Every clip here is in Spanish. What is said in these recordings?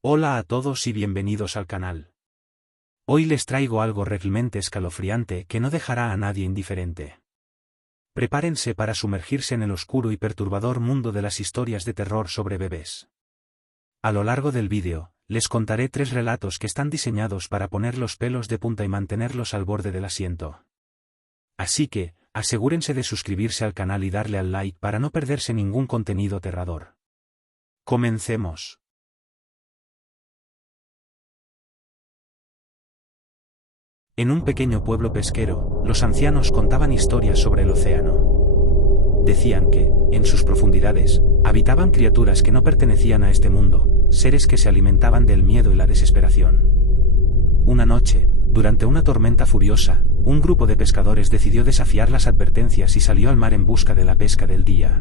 Hola a todos y bienvenidos al canal. Hoy les traigo algo realmente escalofriante que no dejará a nadie indiferente. Prepárense para sumergirse en el oscuro y perturbador mundo de las historias de terror sobre bebés. A lo largo del vídeo, les contaré 3 relatos que están diseñados para poner los pelos de punta y mantenerlos al borde del asiento. Así que, asegúrense de suscribirse al canal y darle al like para no perderse ningún contenido aterrador. Comencemos. En un pequeño pueblo pesquero, los ancianos contaban historias sobre el océano. Decían que, en sus profundidades, habitaban criaturas que no pertenecían a este mundo, seres que se alimentaban del miedo y la desesperación. Una noche, durante una tormenta furiosa, un grupo de pescadores decidió desafiar las advertencias y salió al mar en busca de la pesca del día.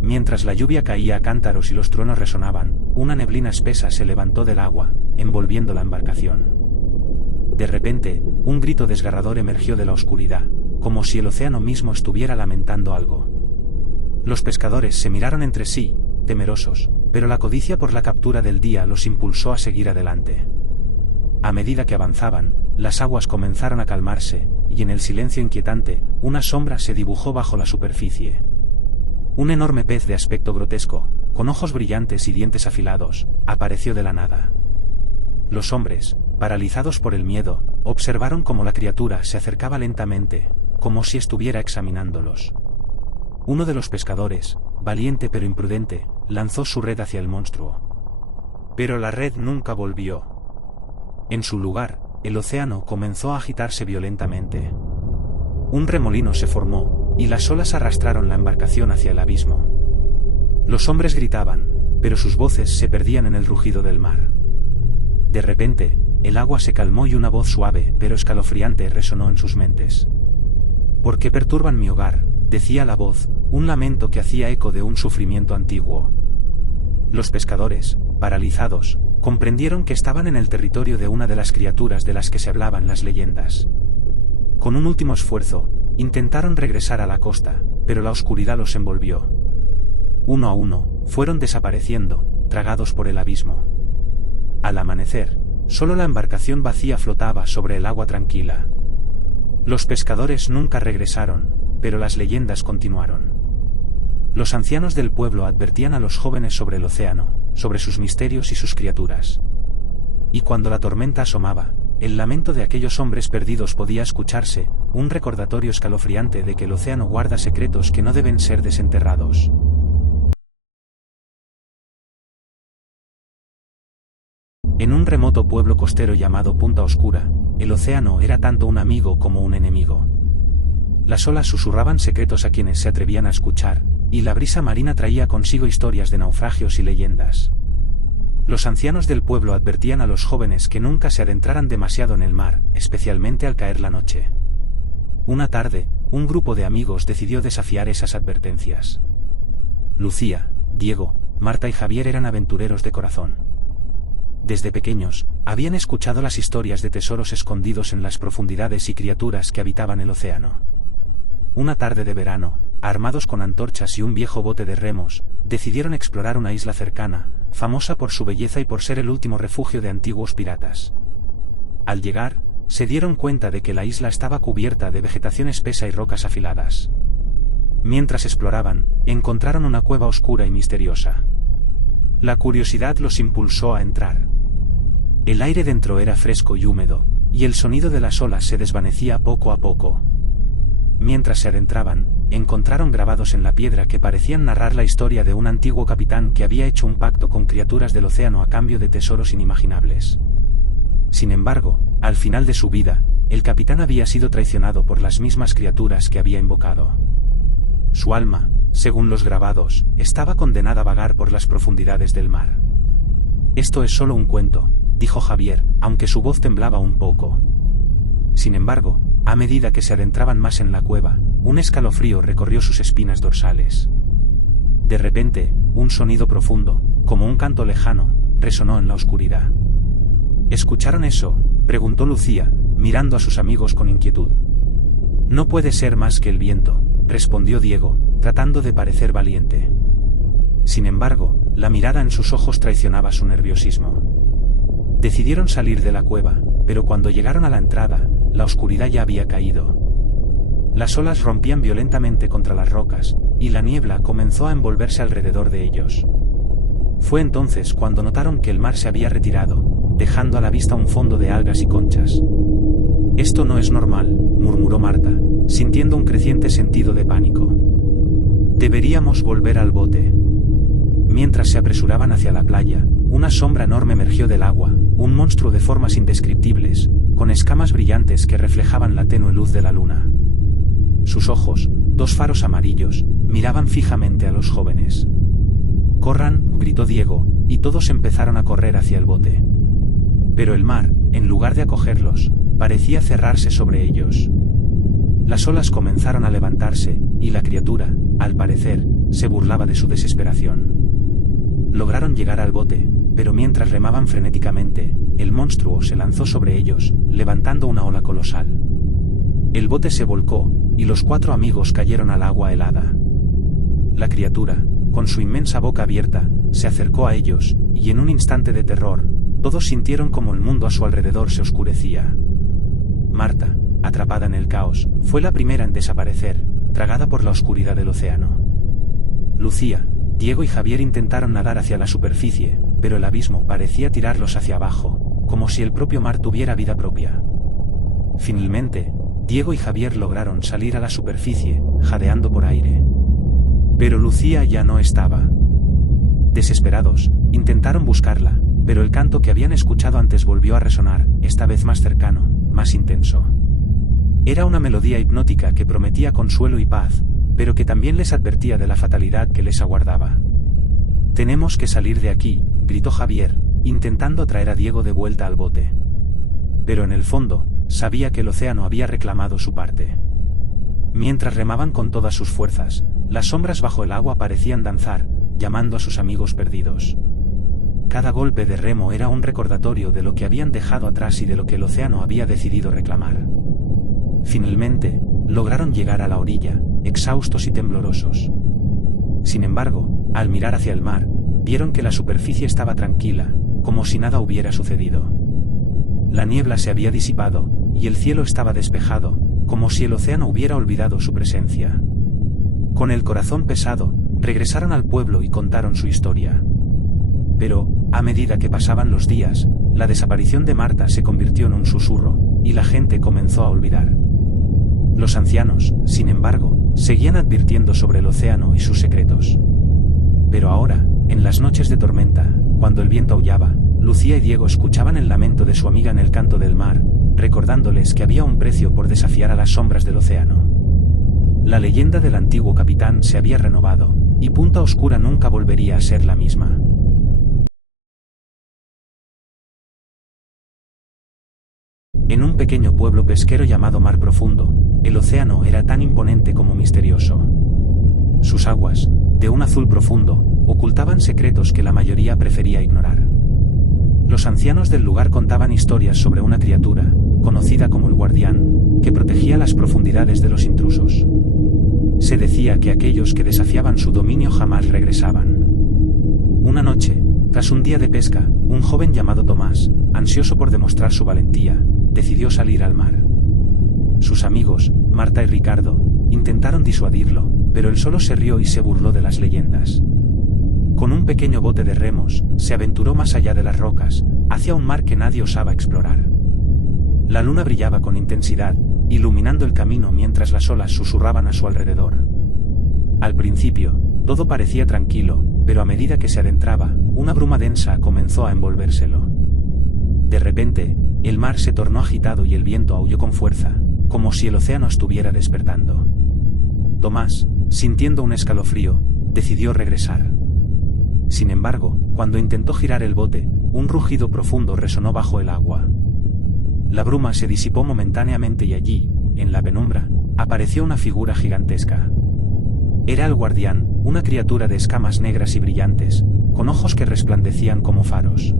Mientras la lluvia caía a cántaros y los truenos resonaban, una neblina espesa se levantó del agua, envolviendo la embarcación. De repente, un grito desgarrador emergió de la oscuridad, como si el océano mismo estuviera lamentando algo. Los pescadores se miraron entre sí, temerosos, pero la codicia por la captura del día los impulsó a seguir adelante. A medida que avanzaban, las aguas comenzaron a calmarse, y en el silencio inquietante, una sombra se dibujó bajo la superficie. Un enorme pez de aspecto grotesco, con ojos brillantes y dientes afilados, apareció de la nada. Los hombres, paralizados por el miedo, observaron cómo la criatura se acercaba lentamente, como si estuviera examinándolos. Uno de los pescadores, valiente pero imprudente, lanzó su red hacia el monstruo. Pero la red nunca volvió. En su lugar, el océano comenzó a agitarse violentamente. Un remolino se formó, y las olas arrastraron la embarcación hacia el abismo. Los hombres gritaban, pero sus voces se perdían en el rugido del mar. De repente, el agua se calmó y una voz suave pero escalofriante resonó en sus mentes. ¿Por qué perturban mi hogar?, decía la voz, un lamento que hacía eco de un sufrimiento antiguo. Los pescadores, paralizados, comprendieron que estaban en el territorio de una de las criaturas de las que se hablaban las leyendas. Con un último esfuerzo, intentaron regresar a la costa, pero la oscuridad los envolvió. Uno a uno, fueron desapareciendo, tragados por el abismo. Al amanecer, solo la embarcación vacía flotaba sobre el agua tranquila. Los pescadores nunca regresaron, pero las leyendas continuaron. Los ancianos del pueblo advertían a los jóvenes sobre el océano, sobre sus misterios y sus criaturas. Y cuando la tormenta asomaba, el lamento de aquellos hombres perdidos podía escucharse, un recordatorio escalofriante de que el océano guarda secretos que no deben ser desenterrados. En un remoto pueblo costero llamado Punta Oscura, el océano era tanto un amigo como un enemigo. Las olas susurraban secretos a quienes se atrevían a escuchar, y la brisa marina traía consigo historias de naufragios y leyendas. Los ancianos del pueblo advertían a los jóvenes que nunca se adentraran demasiado en el mar, especialmente al caer la noche. Una tarde, un grupo de amigos decidió desafiar esas advertencias. Lucía, Diego, Marta y Javier eran aventureros de corazón. Desde pequeños, habían escuchado las historias de tesoros escondidos en las profundidades y criaturas que habitaban el océano. Una tarde de verano, armados con antorchas y un viejo bote de remos, decidieron explorar una isla cercana, famosa por su belleza y por ser el último refugio de antiguos piratas. Al llegar, se dieron cuenta de que la isla estaba cubierta de vegetación espesa y rocas afiladas. Mientras exploraban, encontraron una cueva oscura y misteriosa. La curiosidad los impulsó a entrar. El aire dentro era fresco y húmedo, y el sonido de las olas se desvanecía poco a poco. Mientras se adentraban, encontraron grabados en la piedra que parecían narrar la historia de un antiguo capitán que había hecho un pacto con criaturas del océano a cambio de tesoros inimaginables. Sin embargo, al final de su vida, el capitán había sido traicionado por las mismas criaturas que había invocado. Su alma, según los grabados, estaba condenada a vagar por las profundidades del mar. «Esto es solo un cuento», dijo Javier, aunque su voz temblaba un poco. Sin embargo, a medida que se adentraban más en la cueva, un escalofrío recorrió sus espinas dorsales. De repente, un sonido profundo, como un canto lejano, resonó en la oscuridad. ¿Escucharon eso?, preguntó Lucía, mirando a sus amigos con inquietud. «No puede ser más que el viento», respondió Diego, tratando de parecer valiente. Sin embargo, la mirada en sus ojos traicionaba su nerviosismo. Decidieron salir de la cueva, pero cuando llegaron a la entrada, la oscuridad ya había caído. Las olas rompían violentamente contra las rocas, y la niebla comenzó a envolverse alrededor de ellos. Fue entonces cuando notaron que el mar se había retirado, dejando a la vista un fondo de algas y conchas. «Esto no es normal», murmuró Marta, sintiendo un creciente sentido de pánico. «Deberíamos volver al bote». Mientras se apresuraban hacia la playa, una sombra enorme emergió del agua, un monstruo de formas indescriptibles, con escamas brillantes que reflejaban la tenue luz de la luna. Sus ojos, dos faros amarillos, miraban fijamente a los jóvenes. «¡Corran!», gritó Diego, y todos empezaron a correr hacia el bote. Pero el mar, en lugar de acogerlos, parecía cerrarse sobre ellos. Las olas comenzaron a levantarse, y la criatura, al parecer, se burlaba de su desesperación. Lograron llegar al bote, pero mientras remaban frenéticamente, el monstruo se lanzó sobre ellos, levantando una ola colosal. El bote se volcó, y los 4 amigos cayeron al agua helada. La criatura, con su inmensa boca abierta, se acercó a ellos, y en un instante de terror, todos sintieron como el mundo a su alrededor se oscurecía. Marta, atrapada en el caos, fue la primera en desaparecer, tragada por la oscuridad del océano. Lucía, Diego y Javier intentaron nadar hacia la superficie, pero el abismo parecía tirarlos hacia abajo, como si el propio mar tuviera vida propia. Finalmente, Diego y Javier lograron salir a la superficie, jadeando por aire. Pero Lucía ya no estaba. Desesperados, intentaron buscarla, pero el canto que habían escuchado antes volvió a resonar, esta vez más cercano, más intenso. Era una melodía hipnótica que prometía consuelo y paz, pero que también les advertía de la fatalidad que les aguardaba. «Tenemos que salir de aquí», gritó Javier, intentando traer a Diego de vuelta al bote. Pero en el fondo, sabía que el océano había reclamado su parte. Mientras remaban con todas sus fuerzas, las sombras bajo el agua parecían danzar, llamando a sus amigos perdidos. Cada golpe de remo era un recordatorio de lo que habían dejado atrás y de lo que el océano había decidido reclamar. Finalmente, lograron llegar a la orilla, exhaustos y temblorosos. Sin embargo, al mirar hacia el mar, vieron que la superficie estaba tranquila, como si nada hubiera sucedido. La niebla se había disipado, y el cielo estaba despejado, como si el océano hubiera olvidado su presencia. Con el corazón pesado, regresaron al pueblo y contaron su historia. Pero, a medida que pasaban los días, la desaparición de Marta se convirtió en un susurro, y la gente comenzó a olvidar. Los ancianos, sin embargo, seguían advirtiendo sobre el océano y sus secretos. Pero ahora, en las noches de tormenta, cuando el viento aullaba, Lucía y Diego escuchaban el lamento de su amiga en el canto del mar, recordándoles que había un precio por desafiar a las sombras del océano. La leyenda del antiguo capitán se había renovado, y Punta Oscura nunca volvería a ser la misma. En un pequeño pueblo pesquero llamado Mar Profundo, el océano era tan imponente como misterioso. Sus aguas, de un azul profundo, ocultaban secretos que la mayoría prefería ignorar. Los ancianos del lugar contaban historias sobre una criatura, conocida como el Guardián, que protegía las profundidades de los intrusos. Se decía que aquellos que desafiaban su dominio jamás regresaban. Una noche, tras un día de pesca, un joven llamado Tomás, ansioso por demostrar su valentía, decidió salir al mar. Sus amigos, Marta y Ricardo, intentaron disuadirlo, pero él solo se rió y se burló de las leyendas. Con un pequeño bote de remos, se aventuró más allá de las rocas, hacia un mar que nadie osaba explorar. La luna brillaba con intensidad, iluminando el camino mientras las olas susurraban a su alrededor. Al principio, todo parecía tranquilo, pero a medida que se adentraba, una bruma densa comenzó a envolvérselo. De repente, el mar se tornó agitado y el viento aulló con fuerza, como si el océano estuviera despertando. Tomás, sintiendo un escalofrío, decidió regresar. Sin embargo, cuando intentó girar el bote, un rugido profundo resonó bajo el agua. La bruma se disipó momentáneamente y allí, en la penumbra, apareció una figura gigantesca. Era el Guardián, una criatura de escamas negras y brillantes, con ojos que resplandecían como faros.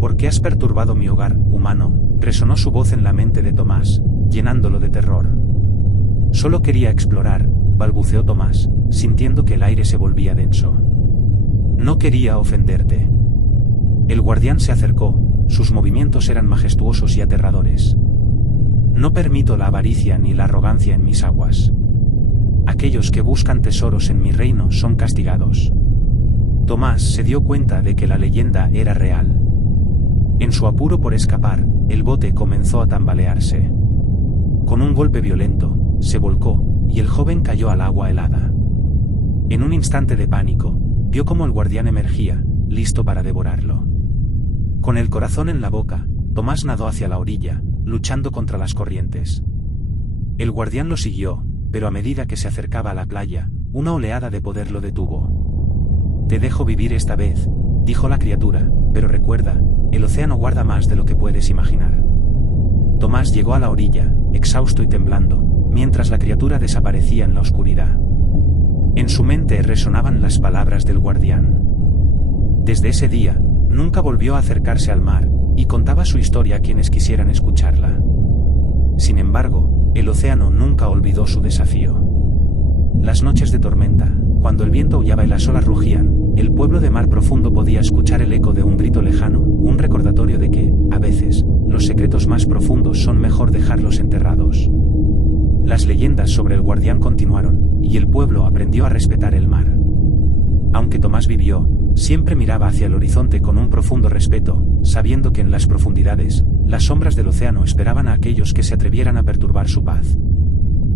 «¿Por qué has perturbado mi hogar, humano?», resonó su voz en la mente de Tomás, llenándolo de terror. «Solo quería explorar», balbuceó Tomás, sintiendo que el aire se volvía denso. No quería ofenderte. El guardián se acercó, sus movimientos eran majestuosos y aterradores. No permito la avaricia ni la arrogancia en mis aguas. Aquellos que buscan tesoros en mi reino son castigados. Tomás se dio cuenta de que la leyenda era real. En su apuro por escapar, el bote comenzó a tambalearse. Con un golpe violento, se volcó, y el joven cayó al agua helada. En un instante de pánico, vio cómo el guardián emergía, listo para devorarlo. Con el corazón en la boca, Tomás nadó hacia la orilla, luchando contra las corrientes. El guardián lo siguió, pero a medida que se acercaba a la playa, una oleada de poder lo detuvo. Te dejo vivir esta vez, dijo la criatura, pero recuerda, el océano guarda más de lo que puedes imaginar. Tomás llegó a la orilla, exhausto y temblando, mientras la criatura desaparecía en la oscuridad. En su mente resonaban las palabras del guardián. Desde ese día, nunca volvió a acercarse al mar, y contaba su historia a quienes quisieran escucharla. Sin embargo, el océano nunca olvidó su desafío. Las noches de tormenta, cuando el viento aullaba y las olas rugían, el pueblo de Mar Profundo podía escuchar el eco de un grito lejano, un recordatorio de que, a veces, los secretos más profundos son mejor dejarlos enterrados. Las leyendas sobre el guardián continuaron, y el pueblo aprendió a respetar el mar. Aunque Tomás vivió, siempre miraba hacia el horizonte con un profundo respeto, sabiendo que en las profundidades, las sombras del océano esperaban a aquellos que se atrevieran a perturbar su paz.